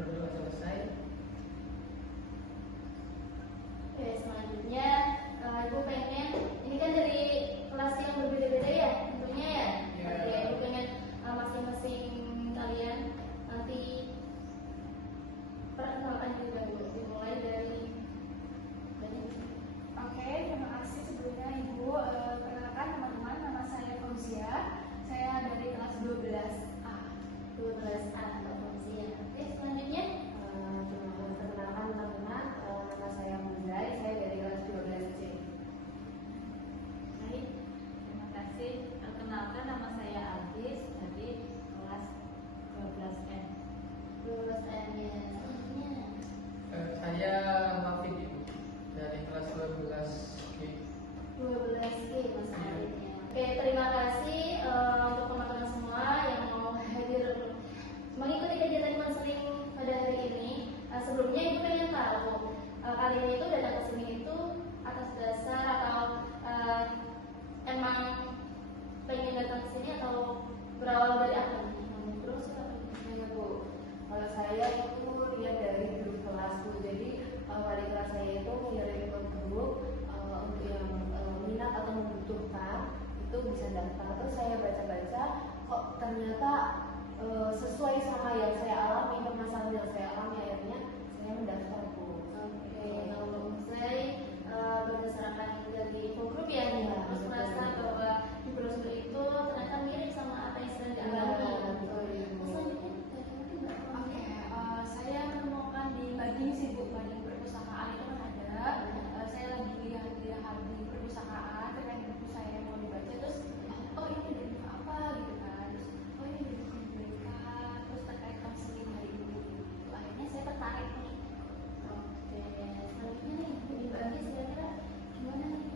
berdoa selesai. Oke, selanjutnya Ibu pengen, ini kan dari kelas yang berbeda-beda ya tentunya ya. Oke, Ibu pengen masing-masing kalian nanti perkenalkan diri dahulu, dimulai dari Oke, terima kasih sebelumnya Ibu. Perkenalkan teman-teman, nama saya Fauzia. Saya dari kelas 12A. 12A Mbak Fauzia. Oke, selanjutnya Perkenalkan teman-teman, nama saya Muzai, saya dari kelas 12C. baik. Terima kasih. Perkenalkan nama saya Agis dari kelas 12N. 12A ya. Selanjutnya Saya Hafid Ibu dari kelas 12B. 12G Mas Arif ya. Oke, terima kasih untuk teman-teman semua yang mau hadir mengikuti kegiatan konseling pada hari ini. Sebelumnya Ibu pengen tahu kalian itu datang ke sini itu atas dasar atau emang pengen datang ke sini atau berawal dari apa nih? Terus apa nih? Ya Bu, kalau saya itu lihat dari grup kelasku. Jadi wali kelas saya itu mengirim ke grup untuk yang minat atau membutuhkan itu bisa daftar. Terus saya baca-baca, kok ternyata sesuai sama yang saya alami, permasalahan yang saya alami, akhirnya saya mendaftar Bu. Oke, kalau saya berdasarkan dari info grup ya, terus merasa bahwa di brosur itu ternyata mirip sama apa yang sedang dialami. Selanjutnya dari mungkin Mbak Oke, saya menemukan di Bading sih Bu, Bading perpustakaan itu kan ada. Saya lagi lihat di perpustakaan terkait buku saya yang mau dibaca, terus oh ini dari buku apa gitu kan, terus oh ini dari buku mereka, terus terkait konseling hari ini gitu. Akhirnya saya tertarik nih. Oke, selanjutnya nih Ibu Agis kira-kira gimana nih?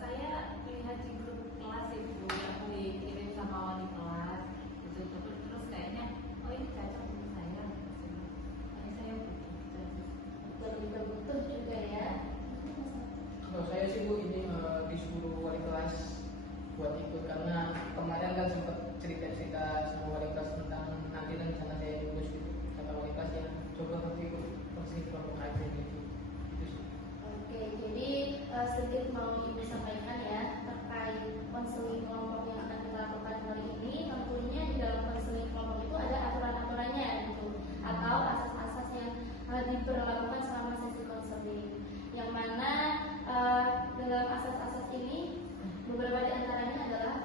Saya lihat di grup kelas itu yang dikirim sama wali kelas itu terus kayaknya oh ini cocok untuk saya. Ini saya Betul juga ya. Kalau saya sih Bu ini disuruh wali kelas buat ikut karena kemarin kan sempat cerita-cerita sama wali kelas tentang nanti dan sana saya lulus gitu. Kata wali kelas ya coba nanti ikut konseling kelompok aja gitu. Itu sih. Oke, jadi sedikit mau Ibu sampaikan ya terkait konseling kelompok yang akan kita lakukan kali ini. Tentunya di dalam konseling kelompok itu ada aturan-aturannya gitu, atau asas-asas yang diberlakukan selama sesi konseling. Yang mana dalam asas-asas ini beberapa di antaranya adalah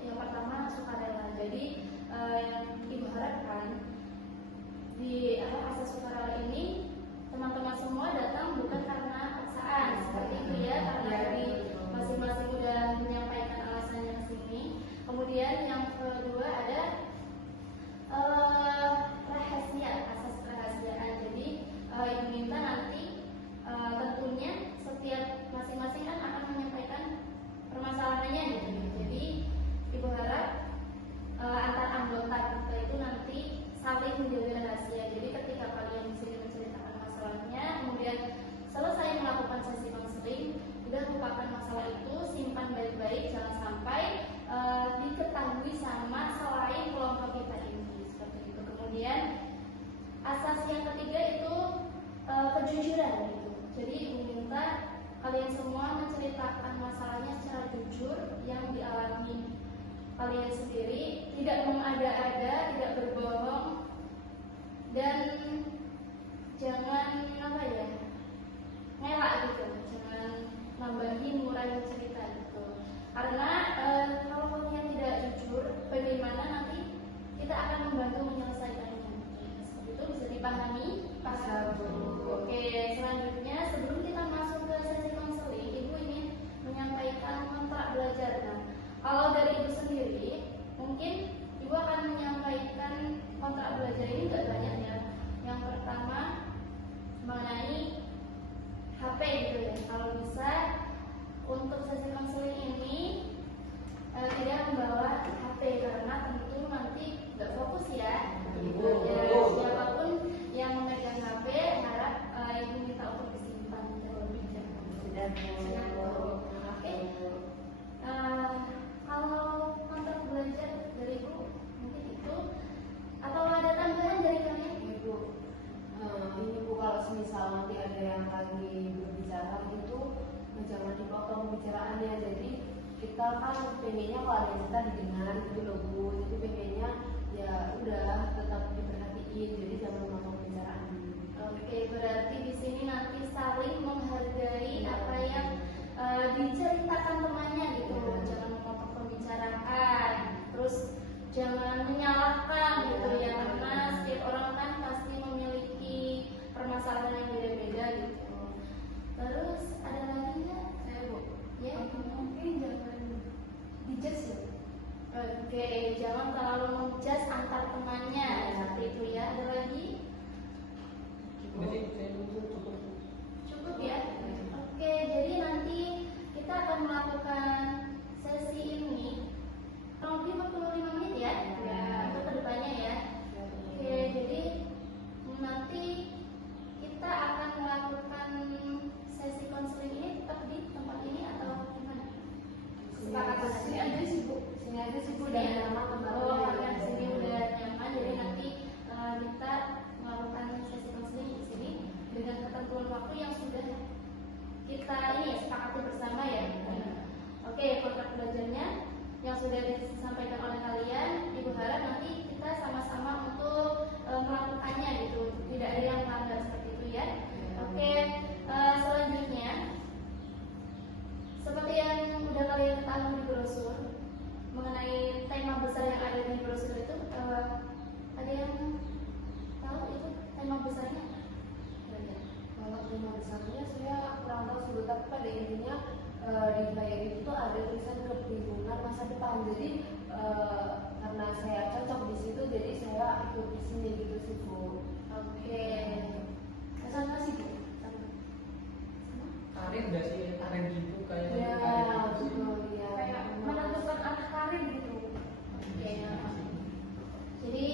yang pertama sukarela. Jadi yang Ibu harapkan di asas sukarela ini teman-teman semua datang bukan karena paksaan seperti itu ya, karena dari masing-masing udah menyampaikan alasannya ke sini. jangan menyalahkan gitu ya, karena setiap orang kan pasti memiliki permasalahan yang beda-beda gitu. Terus ada lagi nggak? Saya Bu, Ya. mungkin jangan dijudge ya. Oke, jangan terlalu menjudge antar temannya seperti itu ya. Ada lagi? Udah sih, saya cukup. Cukup ya? Oke, jadi nanti kita akan melakukan sesi ini kurang lebih 45 menit ya, untuk kedepannya ya. Oke, jadi nanti kita akan melakukan sesi konseling ini tetap di tempat ini atau gimana? Kesepakatan Sini aja. aja sih Bu, sini aja sih Bu, udah nyaman tempatnya. Oh, karena di sini udah nyaman, jadi nanti kita melakukan sesi konseling di sini dengan ketentuan waktu yang sudah kita ini sepakati bersama ya. Oke, kontrak belajarnya yang sudah disampaikan oleh kalian, Ibu harap nanti kita sama-sama untuk melakukannya gitu, tidak ada yang melanggar seperti itu ya. Oke, selanjutnya seperti yang udah kalian ketahui di brosur mengenai tema besar yang ada di brosur itu, ada yang tahu itu tema besarnya? Kalau tema besarnya saya kurang tahu sih Bu, tapi pada intinya di flyer itu tuh ada tulisan kebingungan masa depan. Jadi karena saya cocok di situ, jadi saya ikut di sini gitu sih Bu. Oke, sama sih Bu. Sama. Karir nggak sih, karir gitu kayak Ya, karir gitu sih. betul ya. Kayak menentukan arah karir gitu. Oke, jadi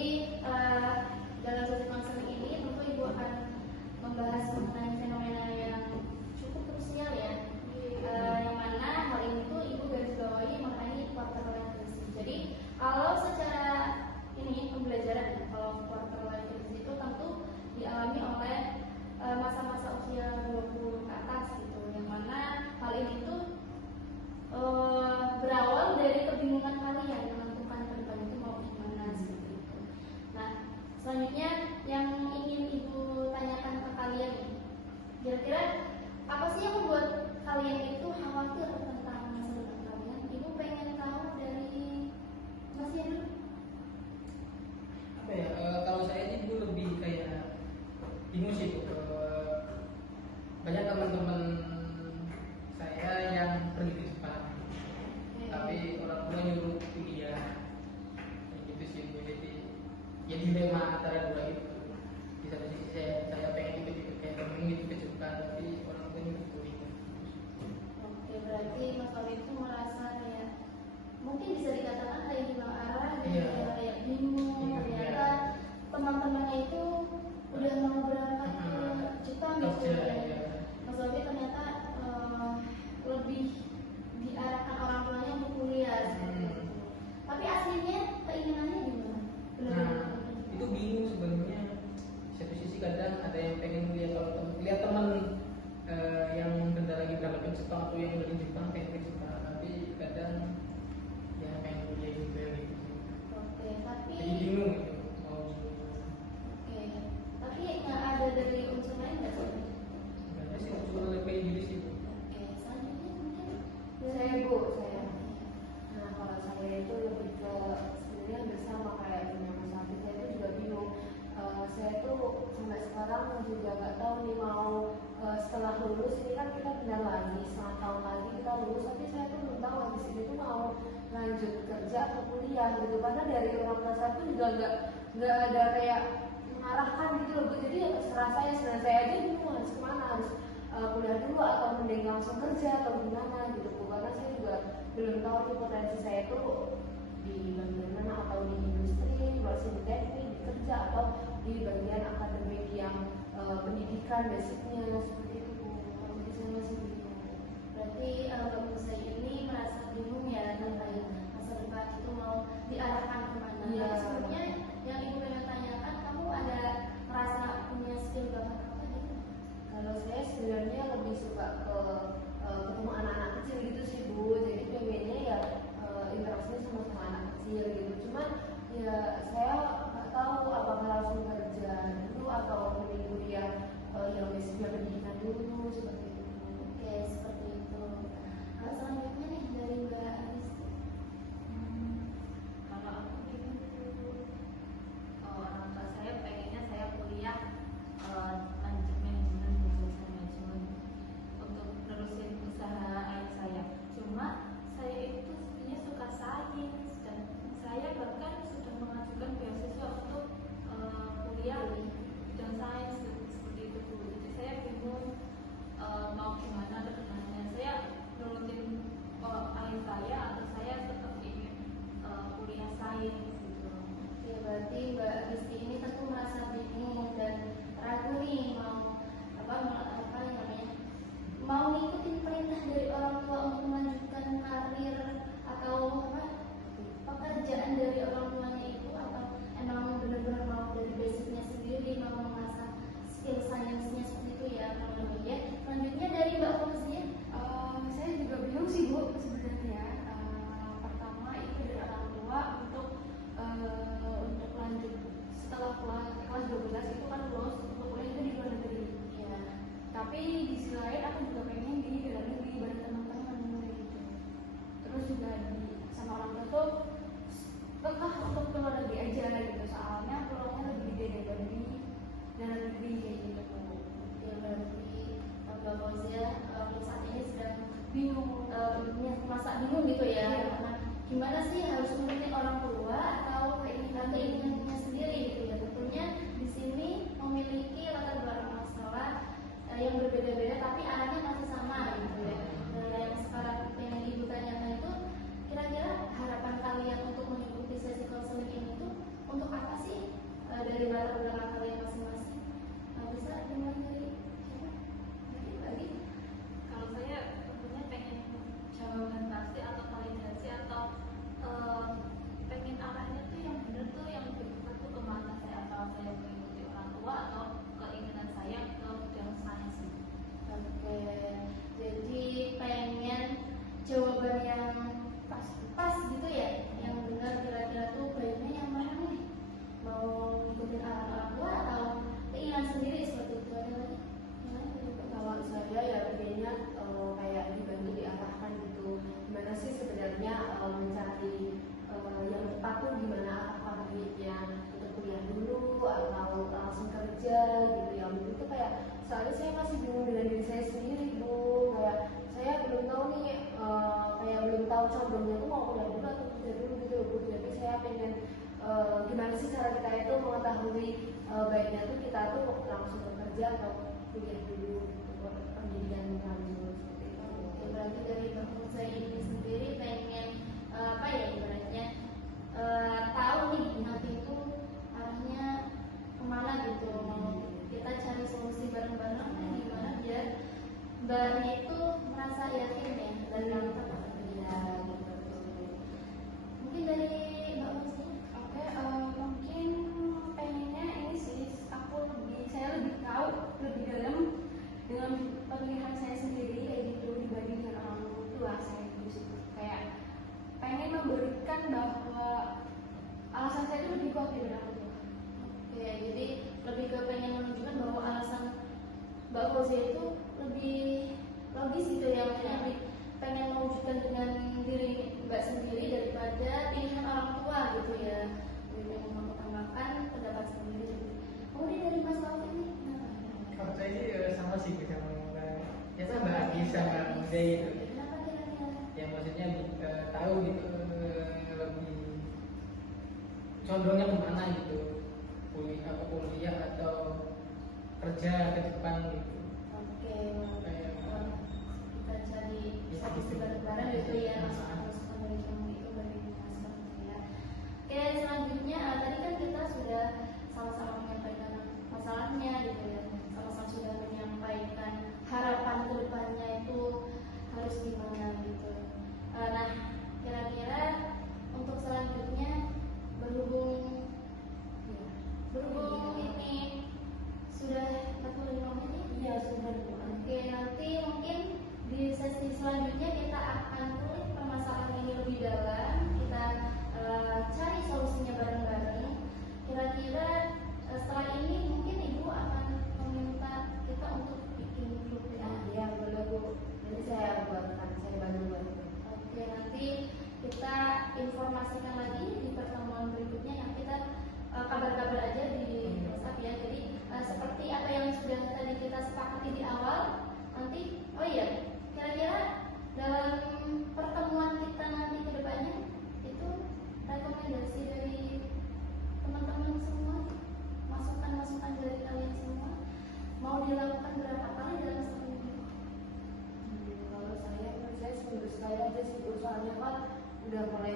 dalam sesi konseling ini tentu Ibu akan membahas mengenai fenomena yang cukup krusial ya, yang mana hal ini tuh Ibu garis bawahi mengenai quarter life crisis. Jadi kalau secara ini pembelajaran, kalau quarter life crisis itu tentu dialami oleh masa-masa usia 20 ke atas gitu, yang mana hal ini tuh berawal dari kebingungan kalian menentukan ke depan itu mau gimana seperti itu. Nah, selanjutnya yang ingin Ibu tanyakan ke kalian nih, kira-kira apa sih yang membuat kalian itu khawatir tentang masa depan kalian? Ibu pengen tahu dari Mas Yen. Apa ya, kalau saya sih dulu lebih kayak bingung sih Bu. Banyak teman-teman saya yang pergi ke Jepang, tapi orang tua nyuruh kuliah, kayak gitu sih Bu. Jadi ya dilema antara dua itu. Di satu sisi saya pengen ikut kayak temen gitu ke Jepang, tapi orang tua nyuruh kuliah. Oke, berarti Mas Wali itu merasa kayak mungkin bisa dikatakan kayak hilang arah dan Iya. kayak bingung, Bingung, ternyata ya. teman-temannya itu udah mau berangkat ke Jepang gitu Kerja, ya. ya. Mas Wali ternyata lebih diarahkan orang tuanya untuk kuliah seperti itu. Tapi aslinya keinginannya gimana? Nah, itu bingung sebenarnya. Satu sisi kadang ada yang pengen lihat teman yang bentar lagi berangkat ke Jepang atau yang udah di Jepang pengen ke Jepang, tapi kadang ya pengen kuliah juga gitu. Oke, tapi Jadi bingung gitu mau oke, tapi nggak ada dari unsur lain nggak sih? nggak ada sih usul lebih diri sih Bu. Oke, selanjutnya mungkin Saya Bu, saya. Nah kalau saya itu lebih ke sebenarnya hampir sama kayak dengan Mas Afif. Saya itu juga bingung. Saya tuh sampai sekarang juga nggak tahu nih mau setelah lulus ini kan kita pindah lagi setengah tahun lagi kita lulus, tapi saya tuh belum tahu habis ini tuh mau lanjut kerja atau kuliah gitu, karena dari orang tua saya tuh juga nggak ada kayak mengarahkan gitu loh Bu. Jadi ya terserah saya, sebenarnya saya aja bingung harus kemana, harus kuliah dulu atau mending langsung kerja atau gimana gitu Bu, karena saya juga belum tahu nih potensi saya tuh di bagian mana, atau di industri, di mesin teknik, di kerja, atau di bagian akademik yang pendidikan basicnya seperti itu Bu. Kalau di saya masih bingung. berarti Mbak Musa ini merasa bingung ya terkait masa depan itu mau diarahkan kemana? Iya. Nah, sebelumnya yang Ibu pengen tanyakan, kamu ada merasa punya skill bakat apa gitu? Kalau saya sebenarnya lebih suka ke ketemu anak-anak kecil gitu sih Bu. Jadi pengennya ya interaksi sama anak kecil gitu. Cuman ya saya nggak tahu apakah langsung kerja dulu atau mending kuliah yang basicnya pendidikan dulu seperti itu. Oke, seperti itu. Selanjutnya nih dari Mbak Aris. Kalau aku pengen dalam negeri kayak gitu. Ya berarti Mbak Fauzia saat ini sedang bingung, masa bingung gitu ya. Karena gimana sih harus menurutin orang tua atau keinginannya sendiri gitu ya. Tentunya di sini memiliki latar belakang masalah yang berbeda-beda tapi arahnya masih sama gitu ya. Yang sekarang yang ibu tanyakan itu kira-kira harapan kalian untuk mengikuti sesi konseling ini tuh untuk apa sih, dari latar belakang kalian masing-masing? Bisa dimulai dari siapa? Lagi? Kalau saya tentunya pengen jawaban pasti atau validasi atau pengen arahnya tuh yang benar tuh yang berbuka tuh kemana saya, atau saya mengikuti orang tua atau keinginan saya ke bidang saya sih. Oke, jadi pengen jawaban yang pas gitu ya, yang benar kira-kira tuh baiknya yang mana nih? Mau ngikutin arahan orang tua atau keinginan sendiri seperti itu? Ada lagi? Gimana? Kalau saya ya pengennya kayak dibantu diarahkan gitu, gimana sih sebenarnya mencari yang tepat tuh gimana, apakah baiknya untuk kuliah dulu atau langsung kerja gitu ya. Itu kayak soalnya saya masih bingung dengan diri saya sendiri Bu, kayak saya belum tahu nih, kayak belum tahu condongnya tuh mau kuliah dulu atau kerja dulu gitu Bu. Jadi saya pengen gimana sih cara kita itu mengetahui baiknya tuh kita tuh langsung bekerja atau kuliah dulu untuk pendidikan lanjut seperti itu. Oke, berarti dari Mbak Musa ini sendiri pengen apa ya ibaratnya tahu nih nanti itu arahnya kemana gitu, mau kita cari solusi bareng-bareng gimana biar Mbaknya itu merasa yakin ya dan mantap ya gitu. Mungkin dari Mbak Musa. Oke, mungkin pengennya ini sih saya lebih tahu lebih dalam dengan pemilihan saya sendiri kayak gitu dibanding dengan orang tua saya gitu. Kayak pengen memberikan bahwa alasan saya itu lebih kuat dari orang tua. Oke, jadi lebih ke pengen menunjukkan bahwa alasan Mbak Fauzia itu lebih logis gitu ya, maksudnya lebih pengen mewujudkan dengan diri Mbak sendiri daripada keinginan orang tua gitu ya, lebih mengutamakan pendapat sendiri. Kemudian dari Mas Taufik nih, Kalau saya sih sama sih kita ya sama bisa muda gitu. kenapa kira-kira? Ya maksudnya tahu gitu lebih condongnya kemana gitu, kuliah atau kerja ke depan gitu. Oke, Kayak kita cari bisa solusi gitu. bareng-bareng gitu ya, Nah. masukan dari kamu itu dari Mas Taufik ya. Oke, selanjutnya tadi kan kita sudah sama-sama menyampaikan masalahnya gitu ya, sama-sama sudah menyampaikan harapan kedepannya itu harus gimana gitu. Nah, kira-kira untuk selanjutnya berhubung ini sudah 45 menit ya, sudah. Oke, nanti mungkin di sesi selanjutnya kita akan kulik permasalahan ini lebih dalam, kita cari solusinya bareng-bareng. Kira-kira setelah ini mungkin Ibu akan meminta kita untuk bikin grup ya. Ya boleh Bu, nanti saya buatkan, saya bantu. Oke, nanti kita informasikan lagi di pertemuan berikutnya. Yang kita kabar-kabar aja di WhatsApp ya. Jadi seperti apa yang sudah tadi kita sepakati di awal, nanti oh iya, kira-kira dalam pertemuan kita nanti ke depannya itu rekomendasi dari teman-teman semua, masukan-masukan dari kalian semua mau dilakukan berapa kali dalam seminggu? Kalau saya seminggu sekali aja sih Bu, soalnya kan udah mulai